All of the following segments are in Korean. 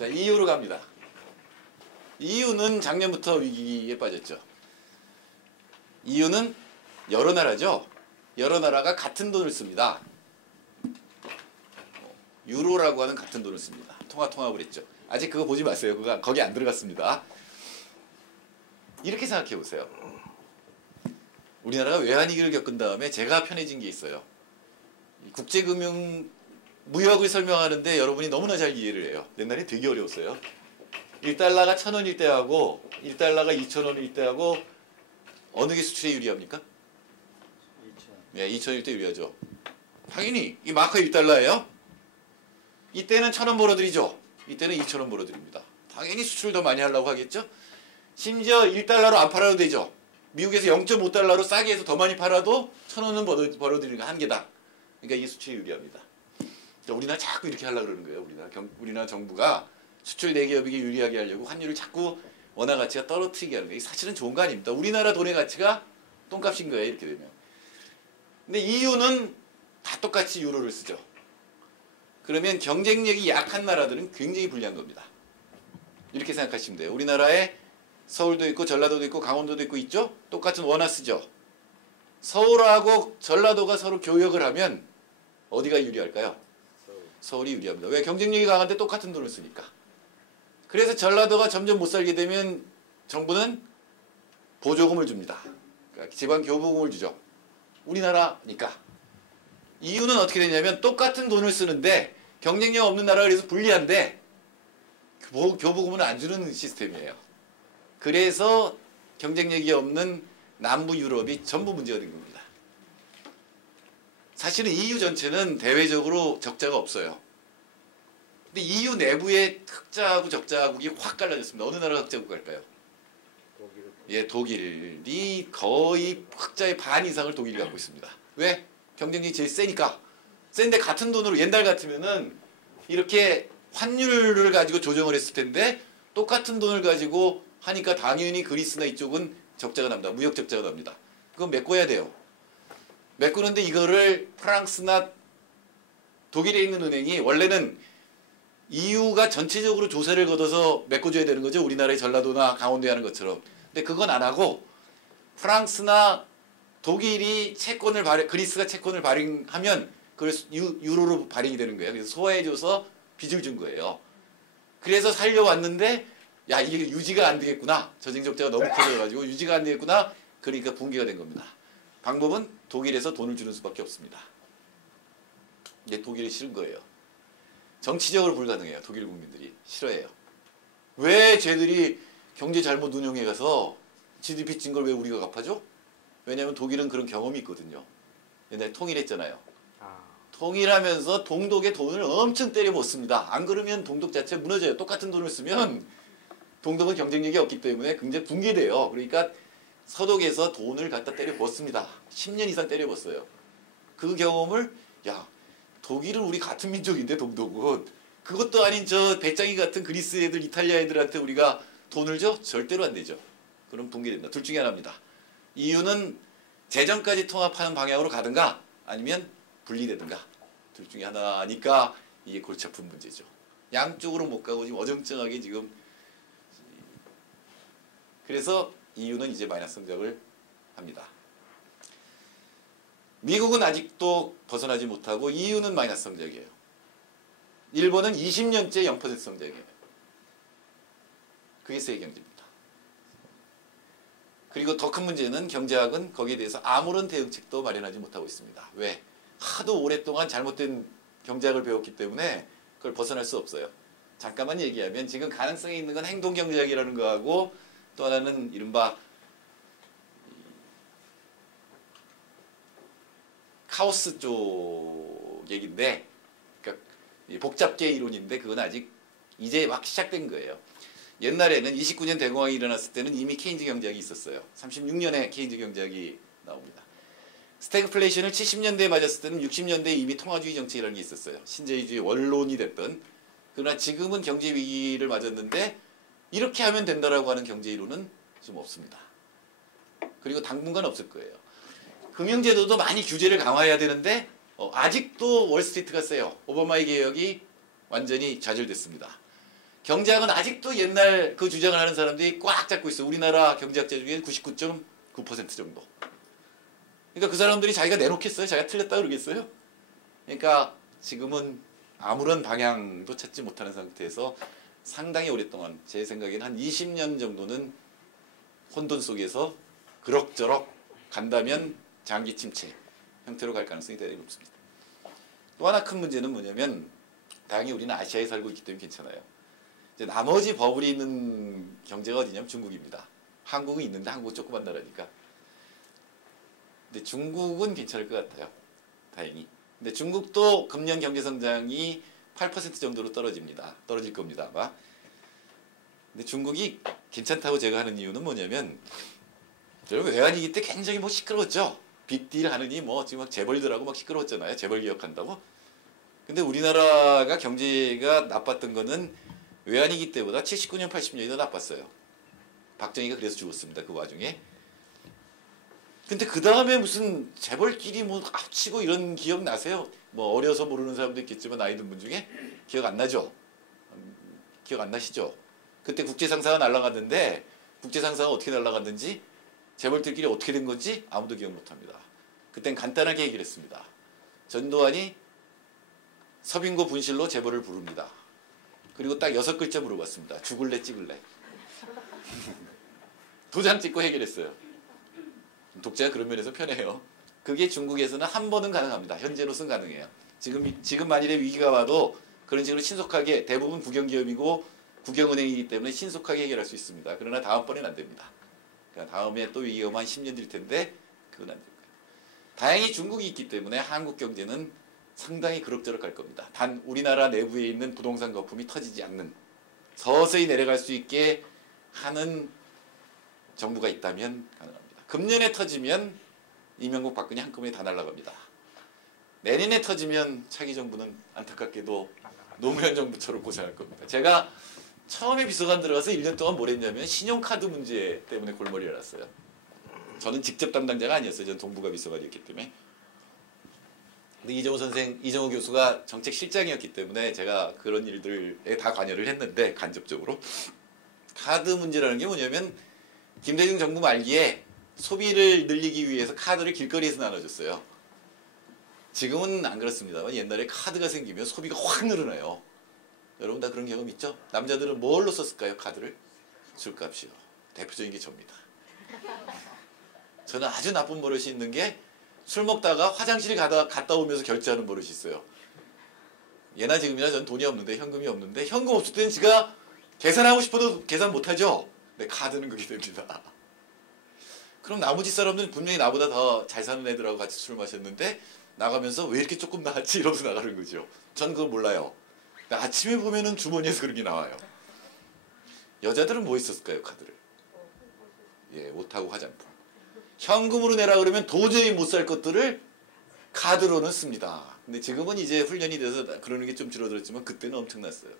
자, EU로 갑니다. EU는 작년부터 위기에 빠졌죠. EU는 여러 나라죠. 여러 나라가 같은 돈을 씁니다. 유로라고 하는 같은 돈을 씁니다. 통합을 했죠. 아직 그거 보지 마세요. 그거 거기 안 들어갔습니다. 이렇게 생각해 보세요. 우리나라가 외환위기를 겪은 다음에 제가 편해진 게 있어요. 국제금융 무역을 설명하는데 여러분이 너무나 잘 이해를 해요. 옛날에 되게 어려웠어요. 1달러가 1,000원일 때하고 1달러가 2,000원일 때하고 어느 게 수출에 유리합니까? 2,000원. 네, 2,000원일 때 유리하죠. 당연히 이 마크 1달러예요. 이때는 1,000원 벌어들이죠. 이때는 2,000원 벌어들입니다. 당연히 수출을 더 많이 하려고 하겠죠. 심지어 1달러로 안 팔아도 되죠. 미국에서 0.5달러로 싸게 해서 더 많이 팔아도 1,000원은 벌어들이는 거 한계다. 그러니까 이게 수출에 유리합니다. 우리나라 자꾸 이렇게 하려고 그러는 거예요. 우리나라 정부가 수출 대기업에게 유리하게 하려고 환율을 자꾸 원화 가치가 떨어뜨리게 하는 거예요. 이게 사실은 좋은 거 아닙니다. 우리나라 돈의 가치가 똥값인 거예요. 이렇게 되면. 근데 EU는 다 똑같이 유로를 쓰죠. 그러면 경쟁력이 약한 나라들은 굉장히 불리한 겁니다. 이렇게 생각하시면 돼요. 우리나라에 서울도 있고 전라도도 있고 강원도도 있죠? 똑같은 원화 쓰죠. 서울하고 전라도가 서로 교역을 하면 어디가 유리할까요? 서울이 유리합니다. 왜? 경쟁력이 강한데 똑같은 돈을 쓰니까. 그래서 전라도가 점점 못 살게 되면 정부는 보조금을 줍니다. 그러니까 지방 교부금을 주죠. 우리나라니까. 이유는 어떻게 되냐면 똑같은 돈을 쓰는데 경쟁력 없는 나라가 그래서 불리한데 교부금은 안 주는 시스템이에요. 그래서 경쟁력이 없는 남부 유럽이 전부 문제가 된 겁니다. 사실은 EU 전체는 대외적으로 적자가 없어요. 근데 EU 내부의 흑자하고 적자국이 확 갈라졌습니다. 어느 나라가 흑자국일까요? 예, 독일이 거의 흑자의 반 이상을 독일이 갖고 있습니다. 왜? 경쟁력이 제일 세니까. 센데 같은 돈으로 옛날 같으면은 이렇게 환율을 가지고 조정을 했을 텐데 똑같은 돈을 가지고 하니까 당연히 그리스나 이쪽은 적자가 납니다. 무역 적자가 납니다. 그건 메꿔야 돼요. 메꾸는데 이거를 프랑스나 독일에 있는 은행이 원래는 EU가 전체적으로 조세를 걷어서 메꿔줘야 되는 거죠. 우리나라의 전라도나 강원도에 하는 것처럼. 근데 그건 안 하고 프랑스나 독일이 그리스가 채권을 발행하면 그걸 유로로 발행이 되는 거예요. 그래서 소화해줘서 빚을 준 거예요. 그래서 살려왔는데 야, 이게 유지가 안 되겠구나. 저쟁 적자가 너무 커져가지고 유지가 안 되겠구나. 그러니까 붕괴가 된 겁니다. 방법은 독일에서 돈을 주는 수밖에 없습니다. 이게 독일이 싫은 거예요. 정치적으로 불가능해요. 독일 국민들이 싫어해요. 왜 쟤들이 경제 잘못 운영해가서 GDP 찐 걸 왜 우리가 갚아줘? 왜냐하면 독일은 그런 경험이 있거든요. 옛날에 통일했잖아요. 통일하면서 동독의 돈을 엄청 때려 붓습니다. 안 그러면 동독 자체 무너져요. 똑같은 돈을 쓰면 동독은 경쟁력이 없기 때문에 굉장히 붕괴돼요. 그러니까 서독에서 돈을 갖다 때려 붓습니다. 10년 이상 때려 붓어요. 그 경험을 야, 독일은 우리 같은 민족인데 동독은 그것도 아닌 저 배짱이 같은 그리스 애들, 이탈리아 애들한테 우리가 돈을 줘? 절대로 안 되죠. 그럼 붕괴됩니다. 둘 중에 하나입니다. 이유는 재정까지 통합하는 방향으로 가든가 아니면 분리되든가 둘 중에 하나니까 이게 골치 아픈 문제죠. 양쪽으로 못 가고 지금 어정쩡하게 지금 그래서 EU는 이제 마이너스 성장을 합니다. 미국은 아직도 벗어나지 못하고 EU는 마이너스 성장이에요. 일본은 20년째 0% 성장이에요. 그게 세계 경제입니다. 그리고 더 큰 문제는 경제학은 거기에 대해서 아무런 대응책도 마련하지 못하고 있습니다. 왜? 하도 오랫동안 잘못된 경제학을 배웠기 때문에 그걸 벗어날 수 없어요. 잠깐만 얘기하면 지금 가능성이 있는 건 행동경제학이라는 거하고 또 하나는 이른바 카오스 쪽 얘기인데 그러니까 복잡계 이론인데 그건 아직 이제 막 시작된 거예요. 옛날에는 29년 대공황이 일어났을 때는 이미 케인즈 경제학이 있었어요. 36년에 케인즈 경제학이 나옵니다. 스태그플레이션을 70년대에 맞았을 때는 60년대에 이미 통화주의 정책이라는 게 있었어요. 신자유주의 원론이 됐던. 그러나 지금은 경제 위기를 맞았는데 이렇게 하면 된다라고 하는 경제 이론은 좀 없습니다. 그리고 당분간 없을 거예요. 금융제도도 많이 규제를 강화해야 되는데 아직도 월스트리트가 세요. 오바마의 개혁이 완전히 좌절됐습니다. 경제학은 아직도 옛날 그 주장을 하는 사람들이 꽉 잡고 있어요. 우리나라 경제학자 중에 99.9% 정도. 그러니까 그 사람들이 자기가 내놓겠어요? 자기가 틀렸다 그러겠어요? 그러니까 지금은 아무런 방향도 찾지 못하는 상태에서 상당히 오랫동안 제 생각에는 한 20년 정도는 혼돈 속에서 그럭저럭 간다면 장기 침체 형태로 갈 가능성이 대단히 높습니다. 또 하나 큰 문제는 뭐냐면 다행히 우리는 아시아에 살고 있기 때문에 괜찮아요. 이제 나머지 버블이 있는 경제가 어디냐면 중국입니다. 한국은 있는데 한국은 조그만 나라니까. 근데 중국은 괜찮을 것 같아요. 다행히. 근데 중국도 금년 경제 성장이 8% 정도로 떨어집니다. 떨어질 겁니다, 아마. 근데 중국이 괜찮다고 제가 하는 이유는 뭐냐면 여러분 외환위기 때 굉장히 뭐 시끄러웠죠. 빅딜 하느니 뭐 지금 막 재벌들하고 막 시끄러웠잖아요. 재벌 개혁한다고. 근데 우리나라가 경제가 나빴던 거는 외환위기 때보다 79년, 80년이 더 나빴어요. 박정희가 그래서 죽었습니다. 그 와중에. 근데 그 다음에 무슨 재벌끼리 뭐 합치고 이런 기억 나세요? 뭐 어려서 모르는 사람도 있겠지만 나이 든 분 중에 기억 안 나죠? 기억 안 나시죠? 그때 국제상사가 날아갔는데 국제상사가 어떻게 날아갔는지 재벌들끼리 어떻게 된 건지 아무도 기억 못합니다. 그땐 간단하게 얘기를 했습니다. 전두환이 서빙고 분실로 재벌을 부릅니다. 그리고 딱 6글자 물어봤습니다. 죽을래 찍을래? 도장 찍고 해결했어요. 독재가 그런 면에서 편해요. 그게 중국에서는 한 번은 가능합니다. 현재로서는 가능해요. 지금 만일에 위기가 와도 그런 식으로 신속하게 대부분 국영기업이고 국영은행이기 때문에 신속하게 해결할 수 있습니다. 그러나 다음번엔 안 됩니다. 그러니까 다음에 또 위기가 오면 한 10년 될 텐데 그건 안 됩니다. 다행히 중국이 있기 때문에 한국 경제는 상당히 그럭저럭 갈 겁니다. 단 우리나라 내부에 있는 부동산 거품이 터지지 않는 서서히 내려갈 수 있게 하는 정부가 있다면 가능합니다. 금년에 터지면 이명박 박근혜 한꺼번에 다 날아갑니다. 내년에 터지면 차기 정부는 안타깝게도 노무현 정부처럼 고생할 겁니다. 제가 처음에 비서관 들어가서 1년 동안 뭘 했냐면 신용카드 문제 때문에 골머리를 앓았어요. 저는 직접 담당자가 아니었어요. 저는 동부가 비서관이었기 때문에. 근데 이정호 교수가 정책실장이었기 때문에 제가 그런 일들에 다 관여를 했는데 간접적으로. 카드 문제라는 게 뭐냐면 김대중 정부 말기에 소비를 늘리기 위해서 카드를 길거리에서 나눠줬어요. 지금은 안 그렇습니다만 옛날에 카드가 생기면 소비가 확 늘어나요. 여러분 다 그런 경험 있죠? 남자들은 뭘로 썼을까요? 카드를? 술값이요. 대표적인 게 접니다. 저는 아주 나쁜 버릇이 있는 게 술 먹다가 화장실 갔다 오면서 결제하는 버릇이 있어요. 예나 지금이나 전 돈이 없는데 현금이 없는데 현금 없을 때는 제가 계산하고 싶어도 계산 못하죠? 근데 카드는 그게 됩니다. 그럼 나머지 사람들은 분명히 나보다 더 잘 사는 애들하고 같이 술 마셨는데 나가면서 왜 이렇게 조금 나왔지? 이러면서 나가는 거죠. 전 그걸 몰라요. 아침에 보면은 주머니에서 그런 게 나와요. 여자들은 뭐 있었을까요? 카드를. 예, 옷하고 화장품. 현금으로 내라 그러면 도저히 못 살 것들을 카드로는 씁니다. 근데 지금은 이제 훈련이 돼서 그러는 게 좀 줄어들었지만 그때는 엄청났어요.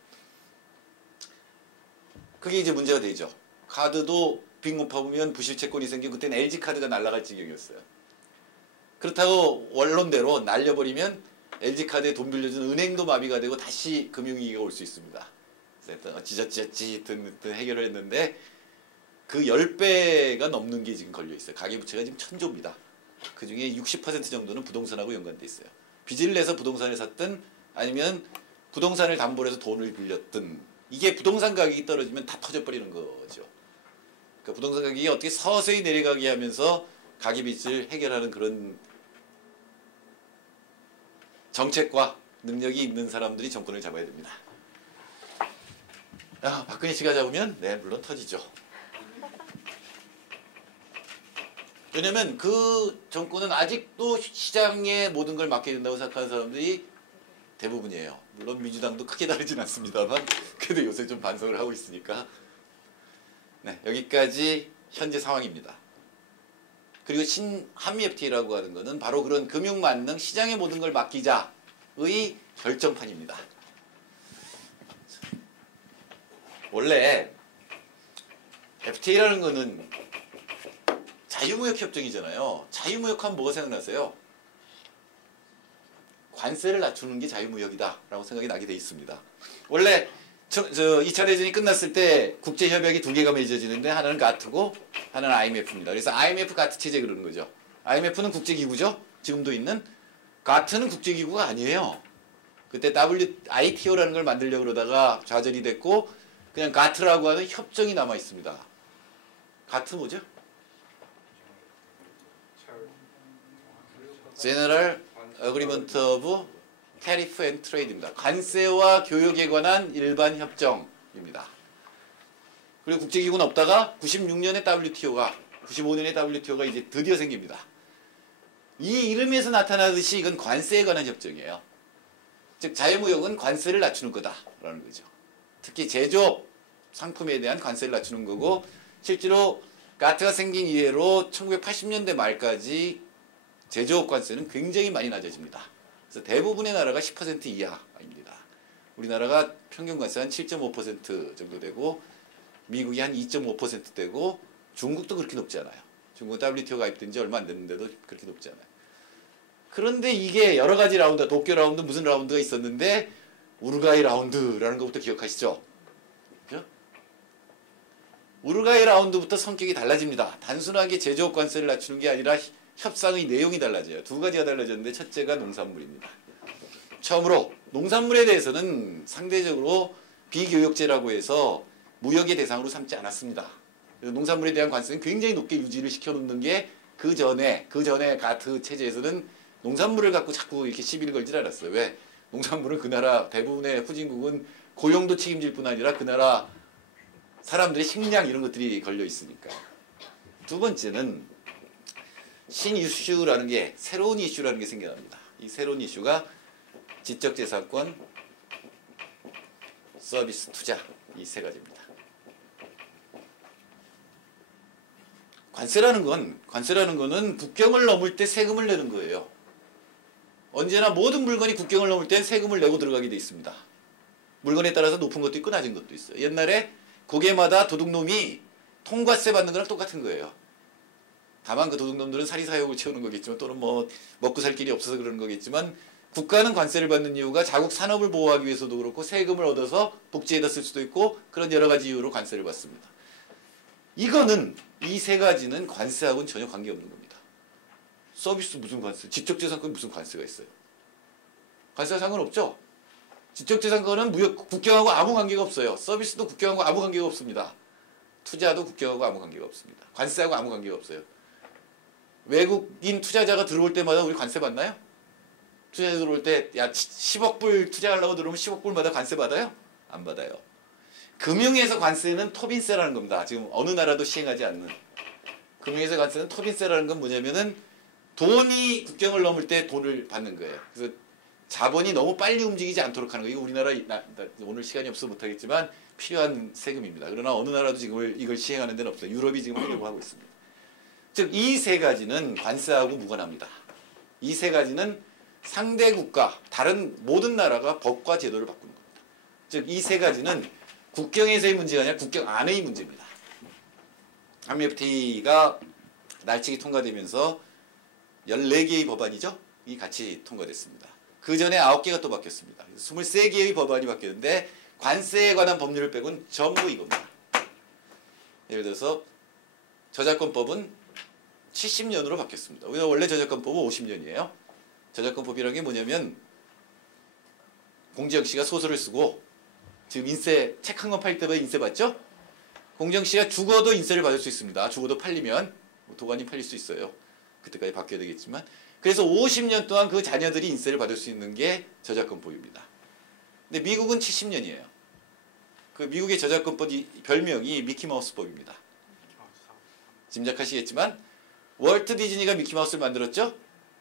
그게 이제 문제가 되죠. 카드도 빚 못 파보면 부실채권이 생기고 그때는 LG카드가 날아갈 지경이었어요. 그렇다고 원론대로 날려버리면 LG카드에 돈 빌려준 은행도 마비가 되고 다시 금융위기가 올 수 있습니다. 그래서 찌저찌저찌 해결을 했는데 그 10배가 넘는 게 지금 걸려있어요. 가계부채가 지금 1000조입니다. 그 중에 60% 정도는 부동산하고 연관돼 있어요. 빚을 내서 부동산을 샀든 아니면 부동산을 담보로 해서 돈을 빌렸든 이게 부동산 가격이 떨어지면 다 터져버리는 거죠. 그러니까 부동산 가격이 어떻게 서서히 내려가게 하면서 가계빚을 해결하는 그런 정책과 능력이 있는 사람들이 정권을 잡아야 됩니다. 박근혜 씨가 잡으면 네 물론 터지죠. 왜냐면 그 정권은 아직도 시장에 모든 걸 맡겨야 된다고 생각하는 사람들이 대부분이에요. 물론 민주당도 크게 다르진 않습니다만 그래도 요새 좀 반성을 하고 있으니까. 네, 여기까지 현재 상황입니다. 그리고 한미 FTA라고 하는 것은 바로 그런 금융 만능 시장의 모든 걸 맡기자의 결정판입니다. 원래 FTA라는 것은 자유무역 협정이잖아요. 자유무역하면 뭐가 생각나세요? 관세를 낮추는 게 자유무역이다 라고 생각이 나게 돼 있습니다. 원래 저 2차 대전이 끝났을 때 국제협약이 두 개가 맺어지는데 하나는 가트고 하나는 IMF입니다. 그래서 IMF 가트 체제 그러는 거죠. IMF는 국제기구죠. 지금도 있는. 가트는 국제기구가 아니에요. 그때 WITO라는 걸 만들려고 그러다가 좌절이 됐고 그냥 가트라고 하는 협정이 남아 있습니다. 가트 뭐죠? General Agreement of Tariff and Trade입니다. 관세와 교역에 관한 일반 협정입니다. 그리고 국제기구는 없다가 96년에 WTO가 95년에 WTO가 이제 드디어 생깁니다. 이 이름에서 나타나듯이 이건 관세에 관한 협정이에요. 즉 자유무역은 관세를 낮추는 거다라는 거죠. 특히 제조업 상품에 대한 관세를 낮추는 거고 실제로 가트가 생긴 이래로 1980년대 말까지 제조업 관세는 굉장히 많이 낮아집니다. 그래서 대부분의 나라가 10% 이하입니다. 우리나라가 평균 관세 한 7.5% 정도 되고 미국이 한 2.5% 되고 중국도 그렇게 높지 않아요. 중국은 WTO 가입된 지 얼마 안 됐는데도 그렇게 높지 않아요. 그런데 이게 여러 가지 라운드, 도쿄 라운드 무슨 라운드가 있었는데 우루과이 라운드라는 것부터 기억하시죠? 그죠? 우루과이 라운드부터 성격이 달라집니다. 단순하게 제조업 관세를 낮추는 게 아니라 협상의 내용이 달라져요. 두 가지가 달라졌는데 첫째가 농산물입니다. 처음으로 농산물에 대해서는 상대적으로 비교역제라고 해서 무역의 대상으로 삼지 않았습니다. 그래서 농산물에 대한 관세는 굉장히 높게 유지를 시켜놓는 게 그 전에 가트 체제에서는 농산물을 갖고 자꾸 이렇게 시비를 걸질 않았어요. 왜? 농산물은 그 나라 대부분의 후진국은 고용도 책임질 뿐 아니라 그 나라 사람들의 식량 이런 것들이 걸려 있으니까. 두 번째는 신이슈라는 게 새로운 이슈라는 게 생겨납니다. 이 새로운 이슈가 지적재산권, 서비스, 투자 이 세 가지입니다. 관세라는 거는 국경을 넘을 때 세금을 내는 거예요. 언제나 모든 물건이 국경을 넘을 때 세금을 내고 들어가게 돼 있습니다. 물건에 따라서 높은 것도 있고 낮은 것도 있어요. 옛날에 고개마다 도둑놈이 통과세 받는 거랑 똑같은 거예요. 다만 그 도둑놈들은 사리사욕을 채우는 거겠지만 또는 뭐 먹고 살 길이 없어서 그러는 거겠지만 국가는 관세를 받는 이유가 자국 산업을 보호하기 위해서도 그렇고 세금을 얻어서 복지에다 쓸 수도 있고 그런 여러 가지 이유로 관세를 받습니다. 이거는 이 세 가지는 관세하고는 전혀 관계없는 겁니다. 서비스 무슨 관세, 지적재산권 무슨 관세가 있어요? 관세와 상관없죠? 지적재산권은 무역, 국경하고 아무 관계가 없어요. 서비스도 국경하고 아무 관계가 없습니다. 투자도 국경하고 아무 관계가 없습니다. 관세하고 아무 관계가 없어요. 외국인 투자자가 들어올 때마다 우리 관세 받나요? 투자자 들어올 때 야 10억 불 투자하려고 들어오면 10억 불마다 관세 받아요? 안 받아요. 금융에서 관세는 토빈세라는 겁니다. 지금 어느 나라도 시행하지 않는. 금융에서 관세는 토빈세라는 건 뭐냐면은 돈이 국경을 넘을 때 돈을 받는 거예요. 그래서 자본이 너무 빨리 움직이지 않도록 하는 거예요. 이거 우리나라 오늘 시간이 없어서 못하겠지만 필요한 세금입니다. 그러나 어느 나라도 지금 이걸 시행하는 데는 없어요. 유럽이 지금 하려고 하고 있습니다. 즉 이 세 가지는 관세하고 무관합니다. 이 세 가지는 상대 국가, 다른 모든 나라가 법과 제도를 바꾸는 겁니다. 즉 이 세 가지는 국경에서의 문제가 아니라 국경 안의 문제입니다. 한미FTA가 날치기 통과되면서 14개의 법안이죠? 이 같이 통과됐습니다. 그 전에 9개가 또 바뀌었습니다. 23개의 법안이 바뀌었는데 관세에 관한 법률을 빼고는 전부 이겁니다. 예를 들어서 저작권법은 70년으로 바뀌었습니다. 원래 저작권법은 50년이에요. 저작권법이라는 게 뭐냐면 공지영 씨가 소설을 쓰고 지금 인세 책 한 권 팔 때마다 인세 받죠? 공지영 씨가 죽어도 인세를 받을 수 있습니다. 죽어도 팔리면 도관이 팔릴 수 있어요. 그때까지 바뀌어야 되겠지만 그래서 50년 동안 그 자녀들이 인세를 받을 수 있는 게 저작권법입니다. 근데 미국은 70년이에요. 그 미국의 저작권법 별명이 미키마우스법입니다. 짐작하시겠지만 월트 디즈니가 미키마우스를 만들었죠?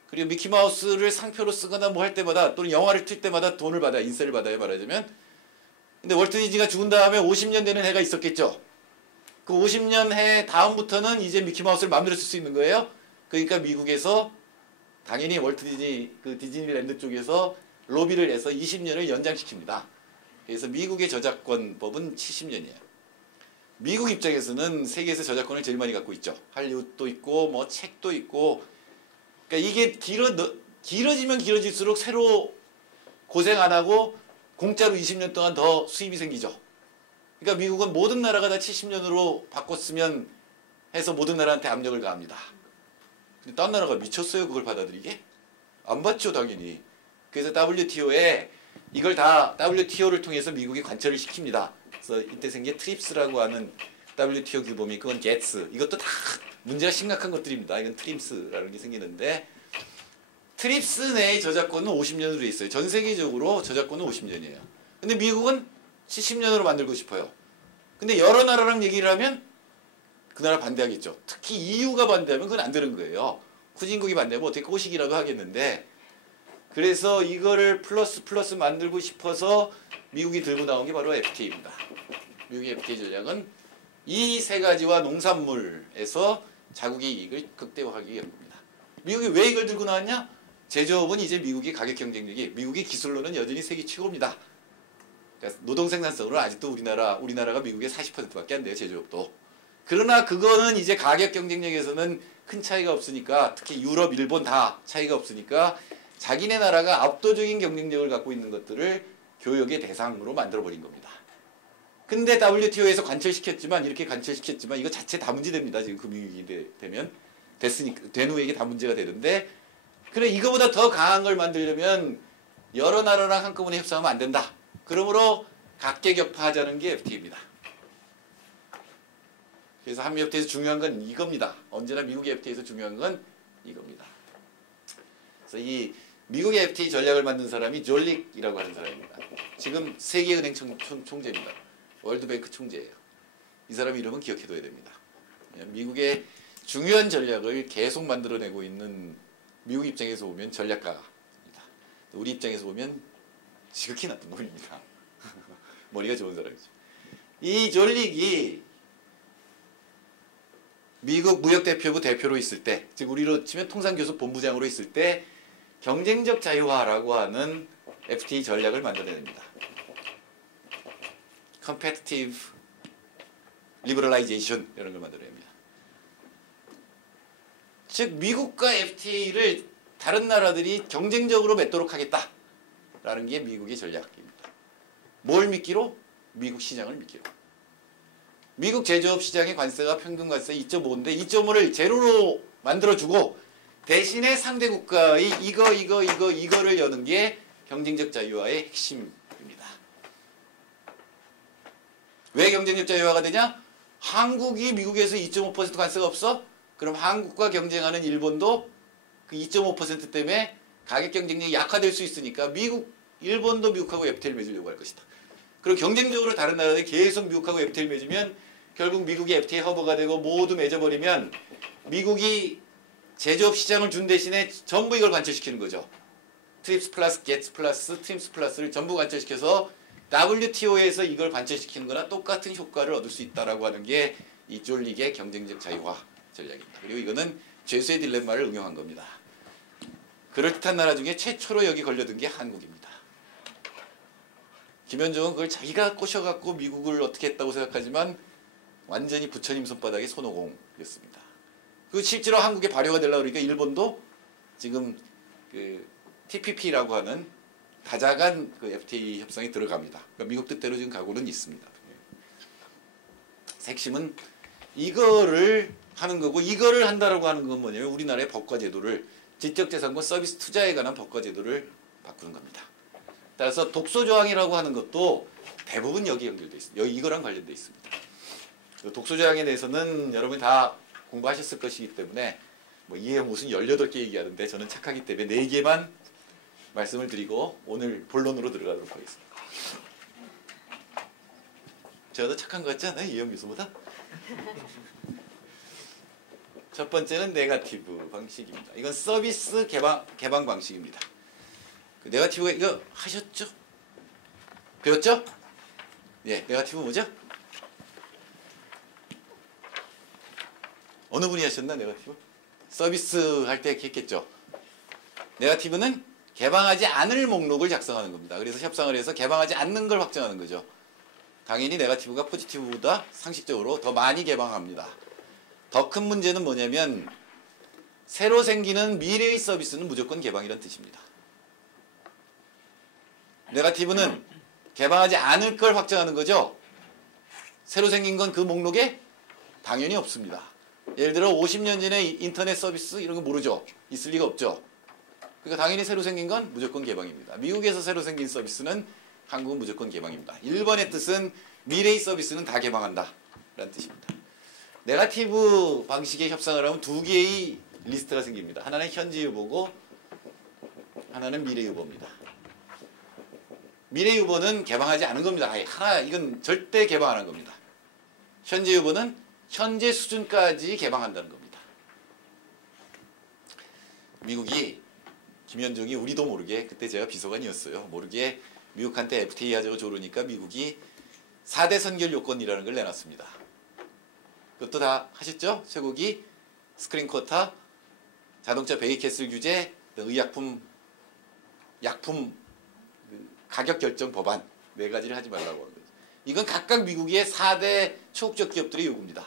그리고 미키마우스를 상표로 쓰거나 뭐 할 때마다 또는 영화를 틀 때마다 돈을 받아요. 인세를 받아요. 말하자면. 근데 월트 디즈니가 죽은 다음에 50년 되는 해가 있었겠죠? 그 50년 해 다음부터는 이제 미키마우스를 마음대로 쓸 수 있는 거예요. 그러니까 미국에서 당연히 월트 디즈니 그 디즈니랜드 쪽에서 로비를 해서 20년을 연장시킵니다. 그래서 미국의 저작권법은 70년이에요. 미국 입장에서는 세계에서 저작권을 제일 많이 갖고 있죠. 할리우드도 있고 뭐 책도 있고. 그러니까 이게 길어지면 길어질수록 새로 고생 안 하고 공짜로 20년 동안 더 수입이 생기죠. 그러니까 미국은 모든 나라가 다 70년으로 바꿨으면 해서 모든 나라한테 압력을 가합니다. 근데 딴 나라가 미쳤어요, 그걸 받아들이게? 안 받죠, 당연히. 그래서 WTO에 이걸 다 WTO를 통해서 미국이 관철을 시킵니다. 그래서 이때 생긴 트립스라고 하는 WTO 규범이, 그건 게츠. 이것도 다 문제가 심각한 것들입니다. 이건 트림스라는 게 생기는데, 트립스 내의 저작권은 50년으로 돼 있어요. 전 세계적으로 저작권은 50년이에요. 근데 미국은 70년으로 만들고 싶어요. 근데 여러 나라랑 얘기를 하면 그 나라 반대하겠죠. 특히 EU가 반대하면 그건 안 되는 거예요. 후진국이 반대하면 어떻게 꼬시기라도 하겠는데, 그래서 이거를 플러스 만들고 싶어서 미국이 들고 나온 게 바로 FTA입니다. 미국의 FTA 전략은 이 세 가지와 농산물에서 자국의 이익을 극대화하기 위함입니다. 미국이 왜 이걸 들고 나왔냐? 제조업은 이제 미국의 가격 경쟁력이, 미국의 기술로는 여전히 세계 최고입니다. 그러니까 노동 생산성으로 아직도 우리나라가 미국의 40%밖에 안 돼요, 제조업도. 그러나 그거는 이제 가격 경쟁력에서는 큰 차이가 없으니까, 특히 유럽, 일본 다 차이가 없으니까 자기네 나라가 압도적인 경쟁력을 갖고 있는 것들을 교역의 대상으로 만들어버린 겁니다. 근데 WTO에서 관철시켰지만, 이렇게 관철시켰지만 이거 자체 다 문제됩니다. 지금 금융위기 되면. 됐으니까, 된 후에 이게 다 문제가 되는데, 그래, 이거보다 더 강한 걸 만들려면 여러 나라랑 한꺼번에 협상하면 안 된다. 그러므로 각계격파하자는 게 FTA입니다. 그래서 한미 FTA에서 중요한 건 이겁니다. 언제나 미국의 FTA에서 중요한 건 이겁니다. 그래서 이 미국의 FTA 전략을 만든 사람이 졸릭이라고 하는 사람입니다. 지금 세계은행 총재입니다. 월드뱅크 총재예요. 이 사람 이름은 기억해둬야 됩니다. 미국의 중요한 전략을 계속 만들어내고 있는, 미국 입장에서 보면 전략가입니다. 우리 입장에서 보면 지극히 나쁜 놈입니다. 머리가 좋은 사람이죠. 이 졸릭이 미국 무역대표부 대표로 있을 때, 즉 우리로 치면 통상교섭 본부장으로 있을 때 경쟁적 자유화라고 하는 FTA 전략을 만들어냅니다. Competitive Liberalization, 이런 걸 만들어냅니다. 즉 미국과 FTA를 다른 나라들이 경쟁적으로 맺도록 하겠다라는 게 미국의 전략입니다. 뭘 미끼로? 미국 시장을 미끼로. 미국 제조업 시장의 관세가 평균 관세 2.5인데 2.5를 제로로 만들어주고 대신에 상대 국가의 이거를 여는 게 경쟁적 자유화의 핵심입니다. 왜 경쟁적 자유화가 되냐? 한국이 미국에서 2.5% 관세가 없어? 그럼 한국과 경쟁하는 일본도 그 2.5% 때문에 가격 경쟁력이 약화될 수 있으니까 일본도 미국하고 FTA를 맺으려고 할 것이다. 그리고 경쟁적으로 다른 나라들이 계속 미국하고 FTA를 맺으면 결국 미국이 FTA 허브가 되고 모두 맺어버리면 미국이 제조업 시장을 준 대신에 전부 이걸 관철시키는 거죠. 트립스 플러스, 게츠 플러스, 트림스 플러스를 전부 관철시켜서 WTO에서 이걸 관철시키는 거나 똑같은 효과를 얻을 수 있다라고 하는 게 이 졸릭의 경쟁적 자유화 전략입니다. 그리고 이거는 죄수의 딜레마를 응용한 겁니다. 그럴듯한 나라 중에 최초로 여기 걸려든 게 한국입니다. 김현종은 그걸 자기가 꼬셔갖고 미국을 어떻게 했다고 생각하지만 완전히 부처님 손바닥에 손오공이었습니다. 그 실제로 한국에 발효가 되려고 그러니까 일본도 지금 그 TPP라고 하는 다자간 그 FTA 협상에 들어갑니다. 그러니까 미국 뜻대로 지금 가고는 있습니다. 핵심은 이거를 하는 거고, 이거를 한다라고 하는 건 뭐냐면 우리나라의 법과 제도를, 지적재산권 서비스 투자에 관한 법과 제도를 바꾸는 겁니다. 따라서 독소조항이라고 하는 것도 대부분 여기 연결돼 있습니다. 이거랑 관련돼 있습니다. 독소조항에 대해서는 여러분이 다 공부하셨을 것이기 때문에 뭐 이해 무슨 18개 얘기하는데 저는 착하기 때문에 4개만 말씀을 드리고 오늘 본론으로 들어가도록 하겠습니다. 제가 더 착한 것 같지 않아요? 이현 교수보다? 첫 번째는 네거티브 방식입니다. 이건 서비스 개방 방식입니다. 그 네거티브가 이거 하셨죠? 배웠죠? 예, 네거티브 뭐죠? 어느 분이 하셨나 네거티브? 서비스 할 때 했겠죠. 네거티브는 개방하지 않을 목록을 작성하는 겁니다. 그래서 협상을 해서 개방하지 않는 걸 확정하는 거죠. 당연히 네거티브가 포지티브보다 상식적으로 더 많이 개방합니다. 더 큰 문제는 뭐냐면 새로 생기는 미래의 서비스는 무조건 개방이란 뜻입니다. 네거티브는 개방하지 않을 걸 확정하는 거죠. 새로 생긴 건 그 목록에 당연히 없습니다. 예를 들어 50년 전에 인터넷 서비스 이런 거 모르죠. 있을 리가 없죠. 그러니까 당연히 새로 생긴 건 무조건 개방입니다. 미국에서 새로 생긴 서비스는 한국은 무조건 개방입니다. 1번의 뜻은 미래의 서비스는 다 개방한다 라는 뜻입니다. 네거티브 방식의 협상을 하면 두 개의 리스트가 생깁니다. 하나는 현재 유보고 하나는 미래 유보입니다. 미래 유보는 개방하지 않은 겁니다. 이건 절대 개방 안 한 겁니다. 현재 유보는 현재 수준까지 개방한다는 겁니다. 미국이 김현종이 우리도 모르게 그때 제가 비서관이었어요. 모르게 미국한테 FTA 하자고 조르니까 미국이 4대 선결 요건이라는 걸 내놨습니다. 그것도 다 하셨죠? 쇠고기, 스크린 쿼터, 자동차 베이캐슬 규제, 의약품, 약품 가격 결정 법안 4가지를 하지 말라고 하는 거죠. 이건 각각 미국의 4대 초국적 기업들의 요구입니다.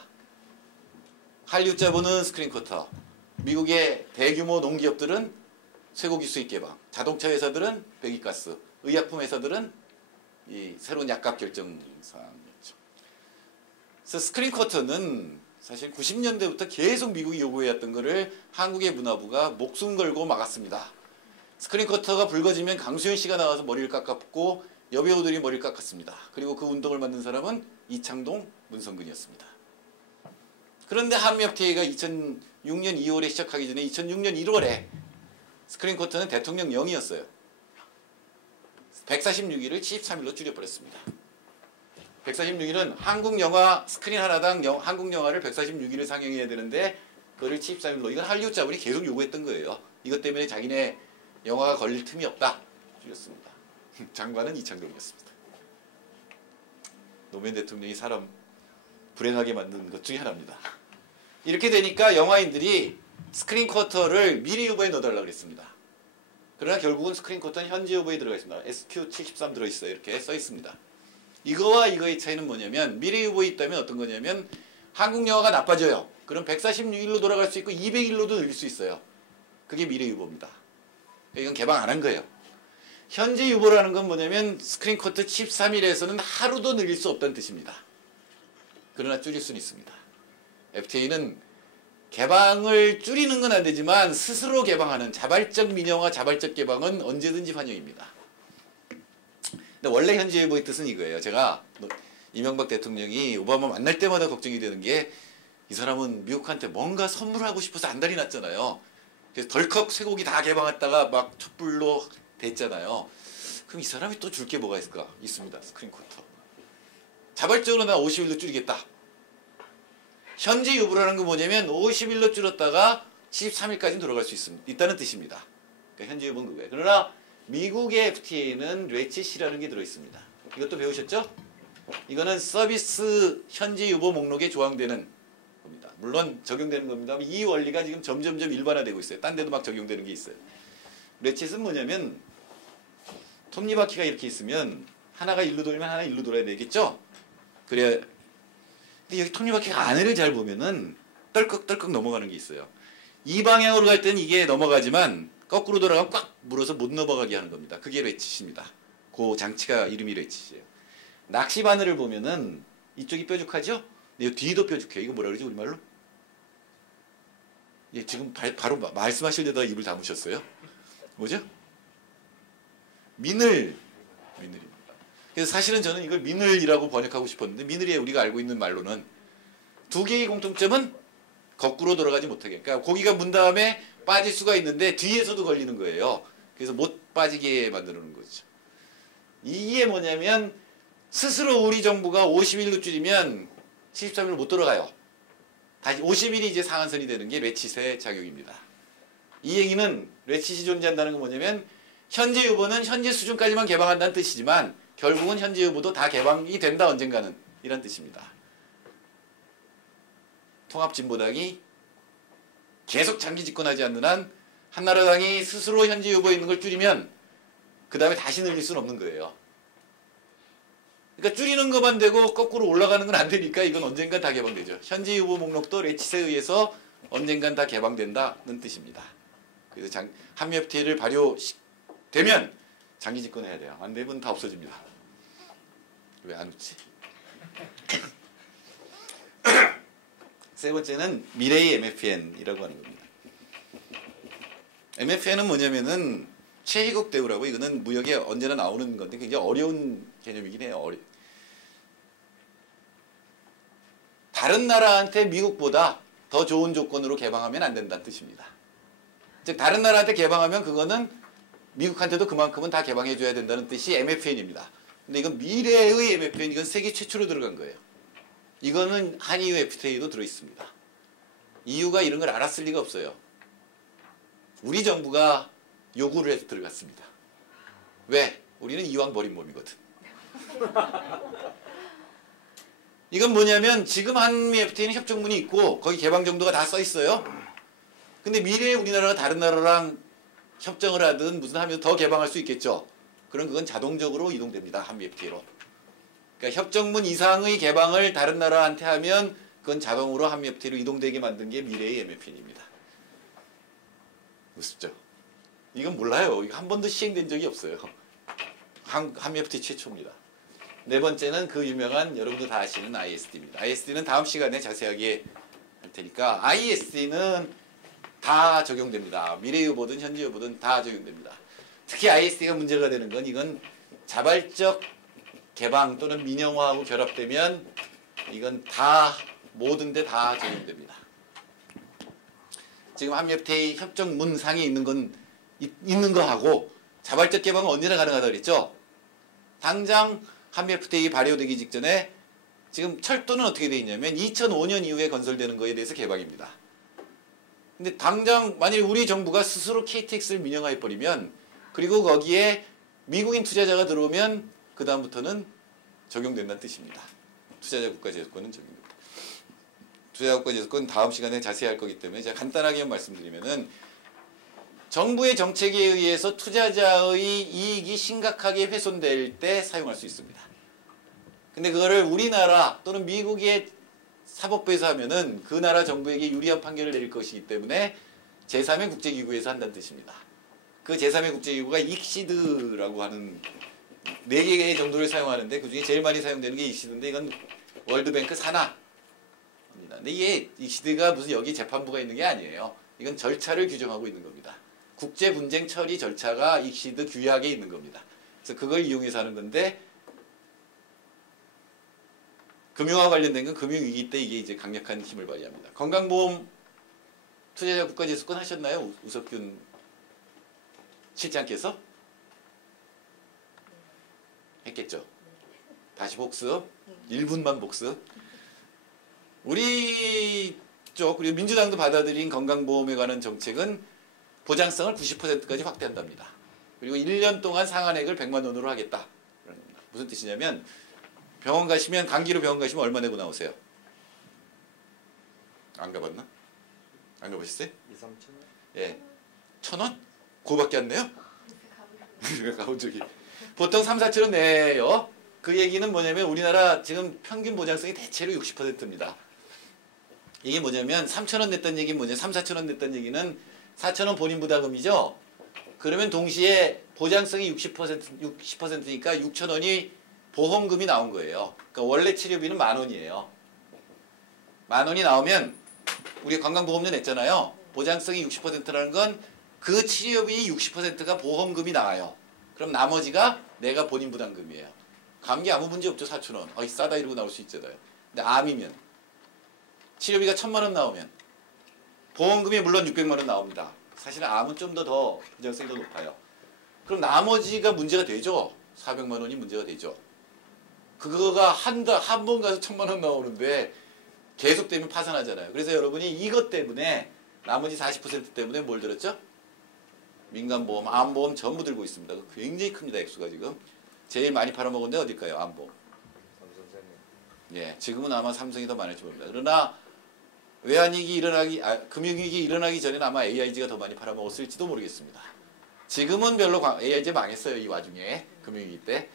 한류자본은 스크린 쿼터, 미국의 대규모 농기업들은 쇠고기 수입 개방, 자동차 회사들은 배기가스, 의약품 회사들은 이 새로운 약값 결정 사항이었죠. 그래서 스크린 쿼터는 사실 90년대부터 계속 미국이 요구해왔던 거를 한국의 문화부가 목숨 걸고 막았습니다. 스크린 쿼터가 불거지면 강수현 씨가 나와서 머리를 깎았고 여배우들이 머리를 깎았습니다. 그리고 그 운동을 만든 사람은 이창동, 문성근이었습니다. 그런데 한미 FTA가 2006년 2월에 시작하기 전에 2006년 1월에 스크린 쿼터는 대통령령이었어요. 146일을 73일로 줄여버렸습니다. 146일은 한국 영화 스크린 하나당 한국 영화를 146일을 상영해야 되는데 그거를 73일로 이건 할리우드 자본이 계속 요구했던 거예요. 이것 때문에 자기네 영화가 걸릴 틈이 없다. 줄였습니다. 장관은 이창동이었습니다. 노무현 대통령이 사람 불행하게 만든 것 중에 하나입니다. 이렇게 되니까 영화인들이 스크린 쿼터를 미래 후보에 넣어달라고 그랬습니다. 그러나 결국은 스크린 쿼터는 현재 후보에 들어가 있습니다. SQ73 들어있어요. 이렇게 써 있습니다. 이거와 이거의 차이는 뭐냐면 미래 후보에 있다면 어떤 거냐면 한국 영화가 나빠져요. 그럼 146일로 돌아갈 수 있고 200일로도 늘릴 수 있어요. 그게 미래 유보입니다. 이건 개방 안 한 거예요. 현재 유보라는 건 뭐냐면 스크린 쿼터 13일에서는 하루도 늘릴 수 없다는 뜻입니다. 그러나 줄일 수는 있습니다. FTA는 개방을 줄이는 건 안 되지만 스스로 개방하는 자발적 민영화, 자발적 개방은 언제든지 환영입니다. 근데 원래 현재 유보의 뜻은 이거예요. 제가 이명박 대통령이 오바마 만날 때마다 걱정이 되는 게 이 사람은 미국한테 뭔가 선물하고 싶어서 안달이 났잖아요. 그래서 덜컥 쇠고기 다 개방했다가 막 촛불로 됐잖아요. 그럼 이 사람이 또 줄 게 뭐가 있을까? 있습니다. 스크린 쿼터. 자발적으로 나 50일로 줄이겠다. 현재 유보라는 건 뭐냐면 50일로 줄였다가 73일까지 돌아갈 수 있다는 뜻입니다. 그러니까 현재 유보는 그거예요. 그러나 미국의 FTA는 레치시라는 게 들어있습니다. 이것도 배우셨죠? 이거는 서비스 현재 유보 목록에 조항되는 겁니다. 물론 적용되는 겁니다. 이 원리가 지금 점점점 일반화되고 있어요. 딴 데도 막 적용되는 게 있어요. 레칫은 뭐냐면 톱니바퀴가 이렇게 있으면 하나가 일로 돌면 하나 일로 돌아야 되겠죠? 그래야. 근데 여기 톱니바퀴가 안을 잘 보면은 떨컥떨컥 넘어가는 게 있어요. 이 방향으로 갈 때는 이게 넘어가지만 거꾸로 돌아가면 꽉 물어서 못 넘어가게 하는 겁니다. 그게 레칫입니다. 그 장치가 이름이 레칫이에요. 낚시 바늘을 보면은 이쪽이 뾰족하죠? 근데 뒤도 뾰족해요. 이거 뭐라 그러지 우리말로? 예, 지금 바로 말씀하시려다가 입을 다무셨어요? 뭐죠? 미늘입니다. 그래서 사실은 저는 이걸 미늘이라고 번역하고 싶었는데 미늘이 우리가 알고 있는 말로는 두 개의 공통점은 거꾸로 돌아가지 못하게. 그러니까 고기가 문 다음에 빠질 수가 있는데 뒤에서도 걸리는 거예요. 그래서 못 빠지게 만드는 거죠. 이게 뭐냐면 스스로 우리 정부가 50일로 줄이면 73일로 못 돌아가요. 다시 50일이 이제 상한선이 되는 게 레칫의 작용입니다. 이 얘기는 레칫이 존재한다는 건 뭐냐면 현재 유보는 현재 수준까지만 개방한다는 뜻이지만 결국은 현재 유보도 다 개방이 된다 언젠가는 이런 뜻입니다. 통합진보당이 계속 장기 집권하지 않는 한 한나라당이 스스로 현재 유보에 있는 걸 줄이면 그 다음에 다시 늘릴 수는 없는 거예요. 그러니까 줄이는 것만 되고 거꾸로 올라가는 건 안 되니까 이건 언젠간 다 개방되죠. 현재 유보 목록도 레칫에 의해서 언젠간 다 개방된다는 뜻입니다. 그래서 한미 FTA를 발효되면 장기 집권해야 돼요. 안 되면 다 없어집니다. 왜 안 웃지? 세 번째는 미래의 MFN이라고 하는 겁니다. MFN은 뭐냐면은 최희국 대우라고, 이거는 무역에 언제나 나오는 건데 굉장히 어려운 개념이긴 해요. 다른 나라한테 미국보다 더 좋은 조건으로 개방하면 안 된다는 뜻입니다. 즉 다른 나라한테 개방하면 그거는 미국한테도 그만큼은 다 개방해 줘야 된다는 뜻이 MFN입니다. 근데 이건 미래의 MFN, 이건 세계 최초로 들어간 거예요. 이거는 한EU FTA도 들어있습니다. EU가 이런 걸 알았을 리가 없어요. 우리 정부가 요구를 해서 들어갔습니다. 왜? 우리는 이왕 버린 몸이거든. 이건 뭐냐면 지금 한미 FTA는 협정문이 있고 거기 개방 정도가 다 써 있어요. 근데 미래에 우리나라가 다른 나라랑 협정을 하든 무슨 하면 더 개방할 수 있겠죠. 그럼 그건 자동적으로 이동됩니다. 한미 FTA로. 그러니까 협정문 이상의 개방을 다른 나라한테 하면 그건 자동으로 한미 FTA로 이동되게 만든 게 미래의 MFN입니다. 우습죠? 이건 몰라요. 이거 한 번도 시행된 적이 없어요. 한미 FTA 최초입니다. 네 번째는 그 유명한 여러분도 다 아시는 ISD입니다. ISD는 다음 시간에 자세하게 할 테니까 ISD는 다 적용됩니다. 미래 여부든 현재 여부든 다 적용됩니다. 특히 ISD가 문제가 되는 건 이건 자발적 개방 또는 민영화하고 결합되면 이건 다 모든 데 다 적용됩니다. 지금 한미 FTA 협정문상에 있는 거하고 자발적 개방은 언제나 가능하다고 그랬죠? 당장 한미 FTA 발효되기 직전에 지금 철도는 어떻게 되어 있냐면 2005년 이후에 건설되는 거에 대해서 개방입니다. 근데 당장 만약에 우리 정부가 스스로 KTX를 민영화해버리면 그리고 거기에 미국인 투자자가 들어오면 그 다음부터는 적용된다는 뜻입니다. 투자자 국가제조권은 적용됩니다. 투자자 국가제조권 다음 시간에 자세히 할 거기 때문에 제가 간단하게 말씀드리면은 정부의 정책에 의해서 투자자의 이익이 심각하게 훼손될 때 사용할 수 있습니다. 근데 그거를 우리나라 또는 미국의 사법부에서 하면은 그 나라 정부에게 유리한 판결을 내릴 것이기 때문에 제3의 국제기구에서 한다는 뜻입니다. 그 제3의 국제기구가 익시드라고 하는 4개 정도를 사용하는데 그 중에 제일 많이 사용되는 게 익시드인데 이건 월드뱅크 산하입니다. 근데 이게 익시드가 무슨 여기 재판부가 있는 게 아니에요. 이건 절차를 규정하고 있는 겁니다. 국제분쟁 처리 절차가 익시드 규약에 있는 겁니다. 그래서 그걸 이용해서 하는 건데 금융과 관련된 건 금융위기 때 이게 이제 강력한 힘을 발휘합니다. 건강보험 투자자 국가제조권 하셨나요? 우석균 실장께서? 했겠죠. 다시 복습. 1분만 복습. 우리 쪽 그리고 민주당도 받아들인 건강보험에 관한 정책은 보장성을 90%까지 확대한답니다. 그리고 1년 동안 상한액을 100만 원으로 하겠다. 무슨 뜻이냐면 병원 가시면 감기로 병원 가시면 얼마 내고 나오세요? 안 가봤나? 안 가보셨어요? 2, 3천 원? 예. 1,000원? 그거밖에 안 내요? 가본 적이. 보통 3, 4천 원 내요. 그 얘기는 뭐냐면 우리나라 지금 평균 보장성이 대체로 60%입니다. 이게 뭐냐면 3,000원 냈다는 얘기는 뭐냐? 3, 4천 원 냈다는 얘기는 4,000원 본인 부담금이죠. 그러면 동시에 보장성이 60%니까 6,000원이 보험금이 나온 거예요. 그러니까 원래 치료비는 10,000원이에요. 10,000원이 나오면 우리 건강보험료 냈잖아요. 보장성이 60%라는 건 그 치료비 60%가 보험금이 나와요. 그럼 나머지가 내가 본인 부담금이에요. 감기 아무 문제 없죠. 4,000원. 어이 싸다 이러고 나올 수 있잖아요. 근데 암이면 치료비가 1,000만 원 나오면 보험금이 물론 600만 원 나옵니다. 사실은 암은 좀 더 보장성이 더 높아요. 그럼 나머지가 문제가 되죠. 400만 원이 문제가 되죠. 그거가 한 번 가서 1,000만 원 나오는데 계속 되면 파산하잖아요. 그래서 여러분이 이것 때문에 나머지 40% 때문에 뭘 들었죠? 민간보험, 암보험 전부 들고 있습니다. 굉장히 큽니다. 액수가 지금. 제일 많이 팔아먹은 데 어딜까요? 암보험. 삼성생명. 예, 지금은 아마 삼성이 더 많을지 모릅니다. 그러나 금융위기 일어나기 전에는 아마 AIG가 더 많이 팔아먹었을지도 모르겠습니다. 지금은 별로 AIG 망했어요. 이 와중에 금융위기 때.